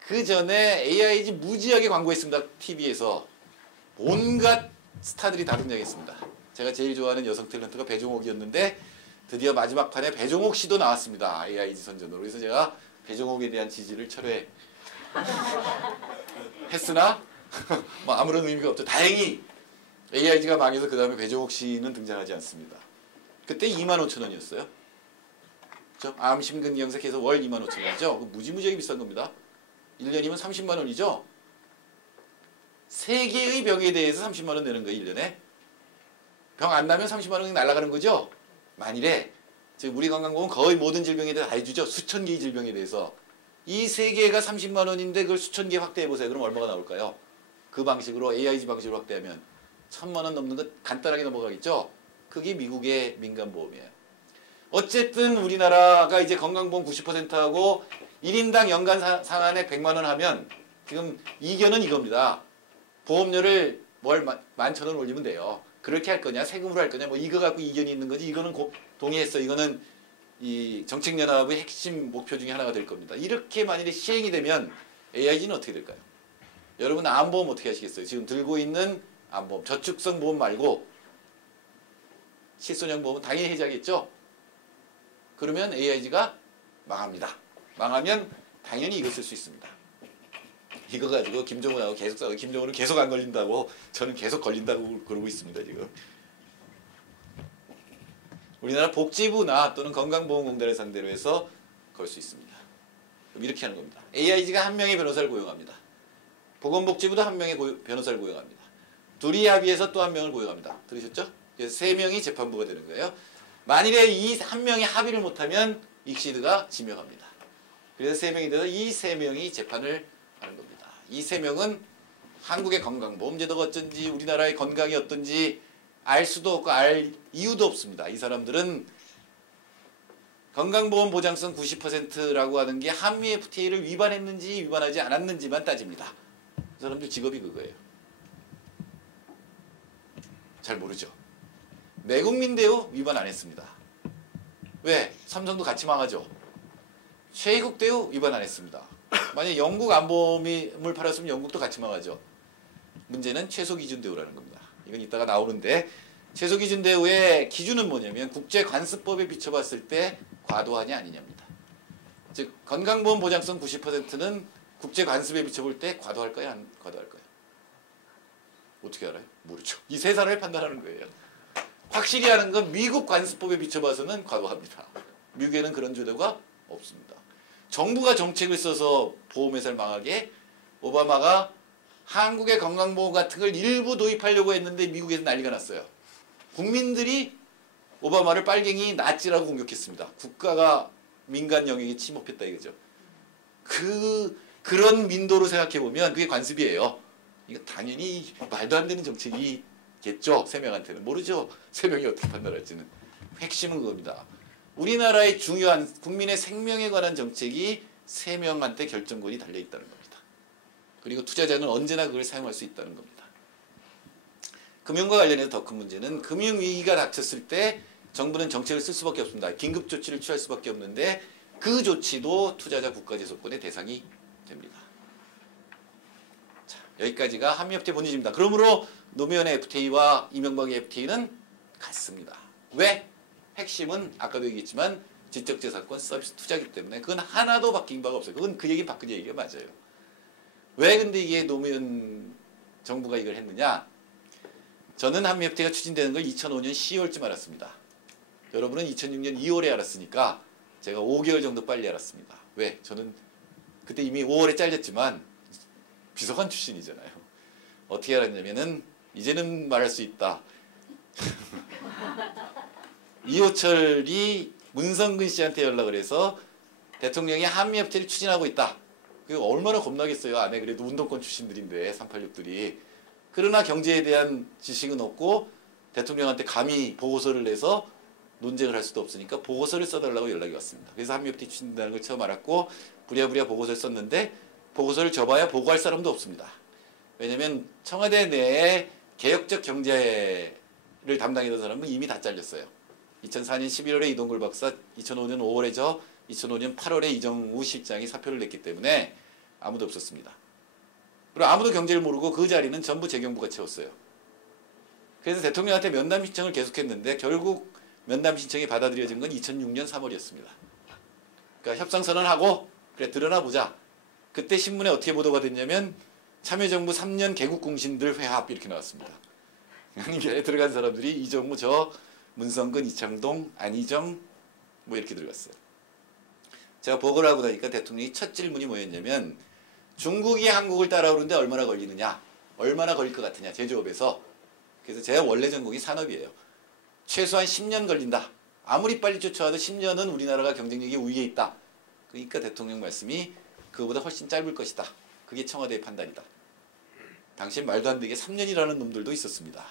그 전에 AIG 무지하게 광고했습니다. TV에서. 온갖 스타들이 다 등장했습니다. 제가 제일 좋아하는 여성 탤런트가 배종옥이었는데 드디어 마지막 판에 배종옥 씨도 나왔습니다. AIG 선전으로. 그래서 제가 배종옥에 대한 지지를 철회했습니다. 했으나 뭐 아무런 의미가 없죠. 다행히 AIG가 망해서 그 다음에 배종옥 씨는 등장하지 않습니다. 그때 25,000원이었어요. 그렇죠? 암 심근경색해서 월 25,000원이죠. 무지무지하게 비싼 겁니다. 1년이면 30만 원이죠. 3개의 병에 대해서 30만 원 내는 거예요. 1년에. 병 안 나면 30만 원이 날아가는 거죠. 만일에 지금 우리 건강보험 거의 모든 질병에 대해서 다 해주죠. 수천 개의 질병에 대해서. 이 3개가 30만 원인데 그걸 수천 개 확대해보세요. 그럼 얼마가 나올까요? 그 방식으로 AIG 방식으로 확대하면 1,000만 원 넘는 거 간단하게 넘어가겠죠. 그게 미국의 민간보험이에요. 어쨌든 우리나라가 이제 건강보험 90%하고 1인당 연간 상한액 100만 원 하면 지금 이견은 이겁니다. 보험료를 월 11,000원 올리면 돼요. 그렇게 할 거냐 세금으로 할 거냐 뭐 이거 갖고 이견이 있는 거지. 이거는 동의했어. 이거는 이 정책연합의 핵심 목표 중에 하나가 될 겁니다. 이렇게 만일에 시행이 되면 AIG는 어떻게 될까요? 여러분 암보험 어떻게 하시겠어요? 지금 들고 있는 암보험 저축성 보험 말고 실손형 보험은 당연히 해지하겠죠? 그러면 AIG가 망합니다. 망하면 당연히 이거 쓸 수 있습니다. 이거 가지고 김정은하고 계속 싸우고 김정은은 계속 안 걸린다고 저는 계속 걸린다고 그러고 있습니다. 지금. 우리나라 복지부나 또는 건강보험공단을 상대로 해서 걸 수 있습니다. 그럼 이렇게 하는 겁니다. AIG가 한 명의 변호사를 고용합니다. 보건복지부도 한 명의 변호사를 고용합니다. 둘이 합의해서 또 한 명을 고용합니다. 들으셨죠? 그래서 3명이 재판부가 되는 거예요. 만일에 이 한 명이 합의를 못하면 익시드가 지명합니다. 그래서 3명이 돼서 이 3명이 재판을 하는 겁니다. 이 3명은 한국의 건강보험제도가 어쩐지 우리나라의 건강이 어떤지 알 수도 없고 알 이유도 없습니다. 이 사람들은 건강보험 보장성 90%라고 하는 게 한미 FTA를 위반했는지 위반하지 않았는지만 따집니다. 이 사람들 직업이 그거예요. 잘 모르죠. 내국민 대우 위반 안 했습니다. 왜? 삼성도 같이 망하죠. 최희국 대우 위반 안 했습니다. 만약 영국 안보험을 팔았으면 영국도 같이 망하죠. 문제는 최소기준 대우라는 겁니다. 이건 이따가 나오는데 최소기준 대우의 기준은 뭐냐면 국제관습법에 비춰봤을 때 과도하냐 아니냐입니다. 즉 건강보험 보장성 90%는 국제관습에 비춰볼 때 과도할까요? 안 과도할까요? 어떻게 알아요? 모르죠. 이 세상을 판단하는 거예요. 확실히 하는 건 미국 관습법에 비춰봐서는 과도합니다. 미국에는 그런 제도가 없습니다. 정부가 정책을 써서 보험회사를 망하게 오바마가 한국의 건강보험 같은 걸 일부 도입하려고 했는데 미국에서 난리가 났어요. 국민들이 오바마를 빨갱이 나치라고 공격했습니다. 국가가 민간 영역에 침입했다 이거죠. 그런 민도로 생각해보면 그게 관습이에요. 이거 당연히 말도 안 되는 정책이겠죠. 3명한테는. 모르죠. 3명이 어떻게 판단할지는. 핵심은 그겁니다. 우리나라의 중요한 국민의 생명에 관한 정책이 3명한테 결정권이 달려있다는 겁니다. 그리고 투자자는 언제나 그걸 사용할 수 있다는 겁니다. 금융과 관련해서 더 큰 문제는 금융위기가 닥쳤을 때 정부는 정책을 쓸 수밖에 없습니다. 긴급조치를 취할 수밖에 없는데 그 조치도 투자자 국가재소권의 대상이 됩니다. 자, 여기까지가 한미FTA 본질입니다. 그러므로 노무현의 FTA와 이명박의 FTA는 같습니다. 왜? 핵심은 아까도 얘기했지만 지적재산권 서비스 투자기 때문에 그건 하나도 바뀐 바가 없어요. 그건 그 얘기는 바꾼 얘기가 맞아요. 왜 근데 이게 노무현 정부가 이걸 했느냐? 저는 한미FTA가 추진되는 걸 2005년 10월쯤 알았습니다. 여러분은 2006년 2월에 알았으니까 제가 5개월 정도 빨리 알았습니다. 왜? 저는 그때 이미 5월에 잘렸지만 비서관 출신이잖아요. 어떻게 알았냐면은 이제는 말할 수 있다. 이호철이 문성근 씨한테 연락을 해서 대통령이 한미FTA를 추진하고 있다. 그게 얼마나 겁나겠어요. 안에 그래도 운동권 출신들인데 386들이. 그러나 경제에 대한 지식은 없고 대통령한테 감히 보고서를 내서 논쟁을 할 수도 없으니까 보고서를 써달라고 연락이 왔습니다. 그래서 한미FTA 추진된다는 걸 처음 알았고 부랴부랴 보고서를 썼는데 보고서를 줘봐야 보고할 사람도 없습니다. 왜냐하면 청와대 내에 개혁적 경제를 담당했던 사람은 이미 다 잘렸어요. 2004년 11월에 이동걸 박사, 2005년 5월에 저, 2005년 8월에 이정우 실장이 사표를 냈기 때문에 아무도 없었습니다. 그리고 아무도 경제를 모르고 그 자리는 전부 재경부가 채웠어요. 그래서 대통령한테 면담 신청을 계속했는데 결국 면담 신청이 받아들여진 건 2006년 3월이었습니다. 그러니까 협상선언하고 그래 드러나 보자. 그때 신문에 어떻게 보도가 됐냐면 참여정부 3년 개국공신들 회합 이렇게 나왔습니다. 여기에 들어간 사람들이 이정무, 저 문성근, 이창동, 안희정 뭐 이렇게 들어갔어요. 제가 보고를 하고 나니까 대통령이 첫 질문이 뭐였냐면 중국이 한국을 따라오는데 얼마나 걸리느냐, 얼마나 걸릴 것 같으냐, 제조업에서. 그래서 제가 원래 전공이 산업이에요. 최소한 10년 걸린다. 아무리 빨리 쫓아와도 10년은 우리나라가 경쟁력이 우위에 있다. 그러니까 대통령 말씀이 그거보다 훨씬 짧을 것이다. 그게 청와대의 판단이다. 당시에 말도 안 되게 3년이라는 놈들도 있었습니다.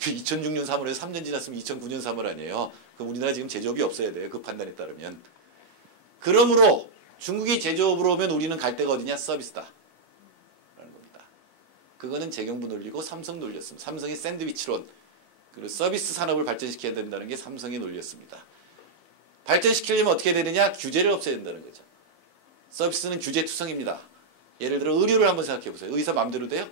2006년 3월에 3년 지났으면 2009년 3월 아니에요. 그럼 우리나라 지금 제조업이 없어야 돼요. 그 판단에 따르면. 그러므로 중국이 제조업으로 오면 우리는 갈 데가 어디냐? 서비스다. 라는 겁니다. 그거는 재경부 논리고 삼성 논리였습니다. 삼성의 샌드위치론. 그리고 서비스 산업을 발전시켜야 된다는 게 삼성의 논리였습니다. 발전시키려면 어떻게 되느냐? 규제를 없애야 된다는 거죠. 서비스는 규제 투성입니다. 예를 들어 의료를 한번 생각해 보세요. 의사 맘대로 돼요?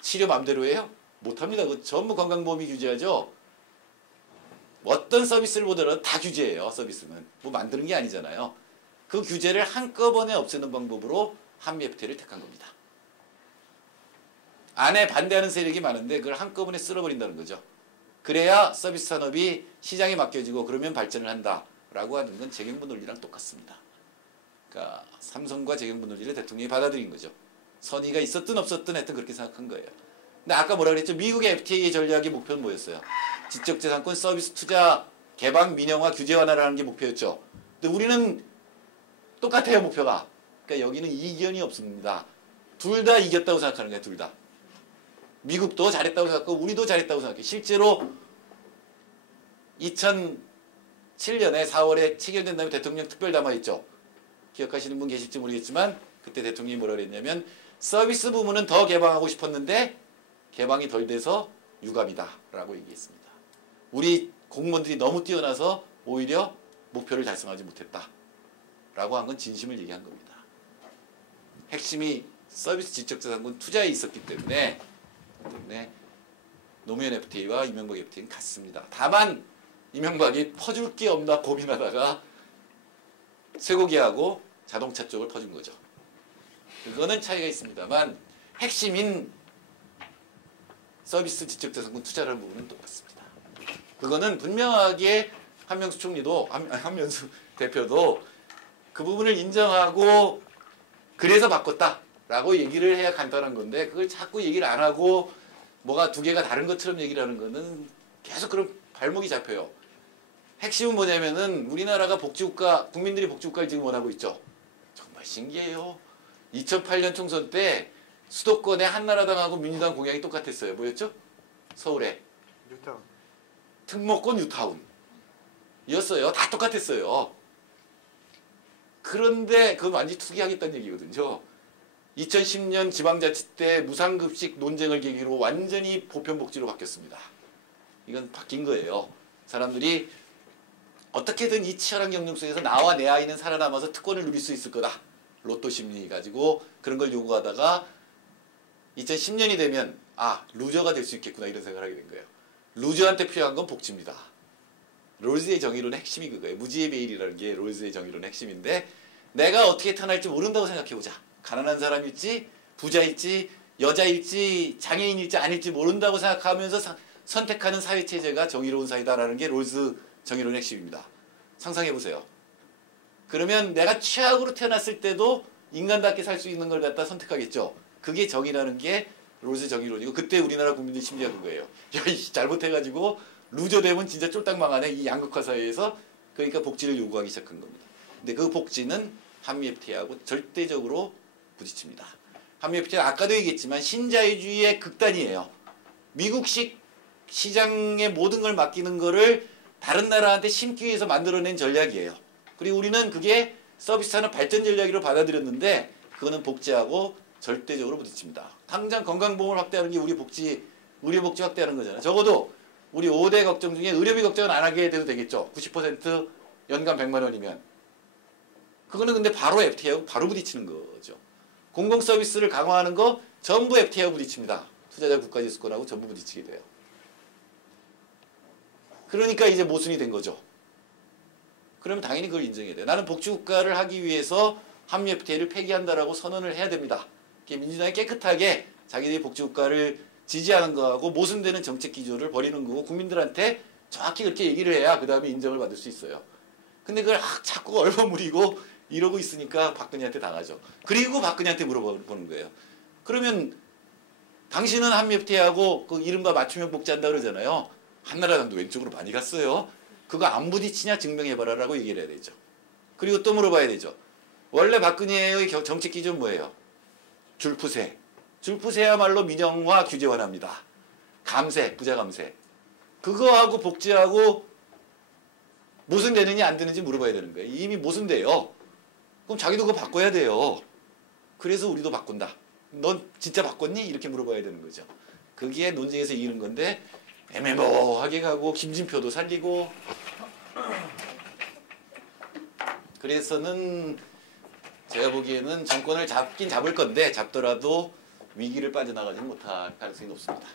치료 맘대로 해요? 못합니다. 그거 전부 건강보험이 규제하죠. 어떤 서비스를 보더라도 다 규제해요. 서비스는. 뭐 만드는 게 아니잖아요. 그 규제를 한꺼번에 없애는 방법으로 한미 FTA를 택한 겁니다. 안에 반대하는 세력이 많은데 그걸 한꺼번에 쓸어버린다는 거죠. 그래야 서비스 산업이 시장에 맡겨지고 그러면 발전을 한다라고 하는 건 재경부 논리랑 똑같습니다. 그러니까 삼성과 재경부 논리를 대통령이 받아들인 거죠. 선의가 있었든 없었든 하여튼 그렇게 생각한 거예요. 근데 아까 뭐라 그랬죠? 미국의 FTA 전략의 목표는 뭐였어요? 지적재산권 서비스 투자 개방 민영화 규제 완화라는 게 목표였죠. 근데 우리는 똑같아요, 목표가. 그러니까 여기는 이견이 없습니다. 둘 다 이겼다고 생각하는 거예요, 둘 다. 미국도 잘했다고 생각하고 우리도 잘했다고 생각해요. 실제로 2007년에 4월에 체결된 다음에 대통령 특별담화 있죠. 기억하시는 분 계실지 모르겠지만 그때 대통령이 뭐라 그랬냐면 서비스 부문은 더 개방하고 싶었는데 개방이 덜 돼서 유감이다 라고 얘기했습니다. 우리 공무원들이 너무 뛰어나서 오히려 목표를 달성하지 못했다 라고 한 건 진심을 얘기한 겁니다. 핵심이 서비스 지적재산권 투자에 있었기 때문에 노무현 FTA와 이명박 FTA는 같습니다. 다만 이명박이 퍼줄 게 없나 고민하다가 쇠고기하고 자동차 쪽을 퍼준 거죠. 그거는 차이가 있습니다만 핵심인 서비스 지적재산권 투자라는 부분은 똑같습니다. 그거는 분명하게 한명수 총리도 한명수 대표도 그 부분을 인정하고 그래서 바꿨다라고 얘기를 해야 간단한 건데 그걸 자꾸 얘기를 안 하고 뭐가 두 개가 다른 것처럼 얘기를 하는 거는 계속 그런 발목이 잡혀요. 핵심은 뭐냐면은 우리나라가 복지국가, 국민들이 복지국가를 지금 원하고 있죠. 정말 신기해요. 2008년 총선 때 수도권에 한나라당하고 민주당 공약이 똑같았어요. 뭐였죠? 서울에. 뉴타운. 특목권 뉴타운. 이었어요. 다 똑같았어요. 그런데 그건 완전히 투기하겠다는 얘기거든요. 2010년 지방자치 때 무상급식 논쟁을 계기로 완전히 보편복지로 바뀌었습니다. 이건 바뀐 거예요. 사람들이 어떻게든 이 치열한 경쟁 속에서 나와 내 아이는 살아남아서 특권을 누릴 수 있을 거다. 로또 심리 가지고 그런 걸 요구하다가 2010년이 되면 루저가 될 수 있겠구나 이런 생각을 하게 된 거예요. 루저한테 필요한 건 복지입니다. 롤즈의 정의론의 핵심이 그거예요. 무지의 베일이라는 게 롤즈의 정의론의 핵심인데 내가 어떻게 태어날지 모른다고 생각해보자. 가난한 사람일지 부자일지 여자일지 장애인일지 아닐지 모른다고 생각하면서 선택하는 사회체제가 정의로운 사회다라는 게 롤즈 정의론의 핵심입니다. 상상해보세요. 그러면 내가 최악으로 태어났을 때도 인간답게 살 수 있는 걸 갖다 선택하겠죠. 그게 정의라는 게 롤즈 정의론이고 그때 우리나라 국민들 심리가 그거예요. 야, 잘못해가지고 루저 되면 진짜 쫄딱 망하네. 이 양극화 사회에서. 그러니까 복지를 요구하기 시작한 겁니다. 근데 그 복지는 한미 FTA하고 절대적으로 부딪힙니다. 한미 FTA는 아까도 얘기했지만 신자유주의의 극단이에요. 미국식 시장의 모든 걸 맡기는 거를 다른 나라한테 심기 위해서 만들어낸 전략이에요. 그리고 우리는 그게 서비스 산업 발전 전략으로 받아들였는데 그거는 복지하고 절대적으로 부딪힙니다. 당장 건강보험을 확대하는 게 의료 복지 확대하는 거잖아요. 적어도 우리 5대 걱정 중에 의료비 걱정은 안 하게 돼도 되겠죠. 90% 연간 100만 원이면. 그거는 근데 바로 FTA하고 바로 부딪히는 거죠. 공공 서비스를 강화하는 거 전부 FTA하고 부딪힙니다. 투자자 국가지수권하고 전부 부딪히게 돼요. 그러니까 이제 모순이 된 거죠. 그러면 당연히 그걸 인정해야 돼요. 나는 복지국가를 하기 위해서 한미 FTA를 폐기한다라고 선언을 해야 됩니다. 민주당이 깨끗하게 자기들이 복지국가를 지지하는 거하고 모순되는 정책 기조를 버리는 거고 국민들한테 정확히 그렇게 얘기를 해야 그 다음에 인정을 받을 수 있어요. 근데 그걸 자꾸 얼버무리고 이러고 있으니까 박근혜한테 당하죠. 그리고 박근혜한테 물어보는 거예요. 그러면 당신은 한미 FTA하고 그 이른바 맞춤형 복지한다 그러잖아요. 한나라당도 왼쪽으로 많이 갔어요. 그거 안 부딪히냐 증명해봐라라고 얘기를 해야 되죠. 그리고 또 물어봐야 되죠. 원래 박근혜의 정책 기조는 뭐예요? 줄푸세. 줄푸세야말로 민영화 규제 완화입니다. 감세, 부자 감세. 그거하고 복지하고 모순되느냐 안 되는지 물어봐야 되는 거예요. 이미 모순돼요. 그럼 자기도 그거 바꿔야 돼요. 그래서 우리도 바꾼다. 넌 진짜 바꿨니? 이렇게 물어봐야 되는 거죠. 그게 논쟁에서 이기는 건데 애매모호하게 가고 김진표도 살리고 그래서는 제가 보기에는 정권을 잡긴 잡을 건데 잡더라도 위기를 빠져나가지는 못할 가능성이 높습니다.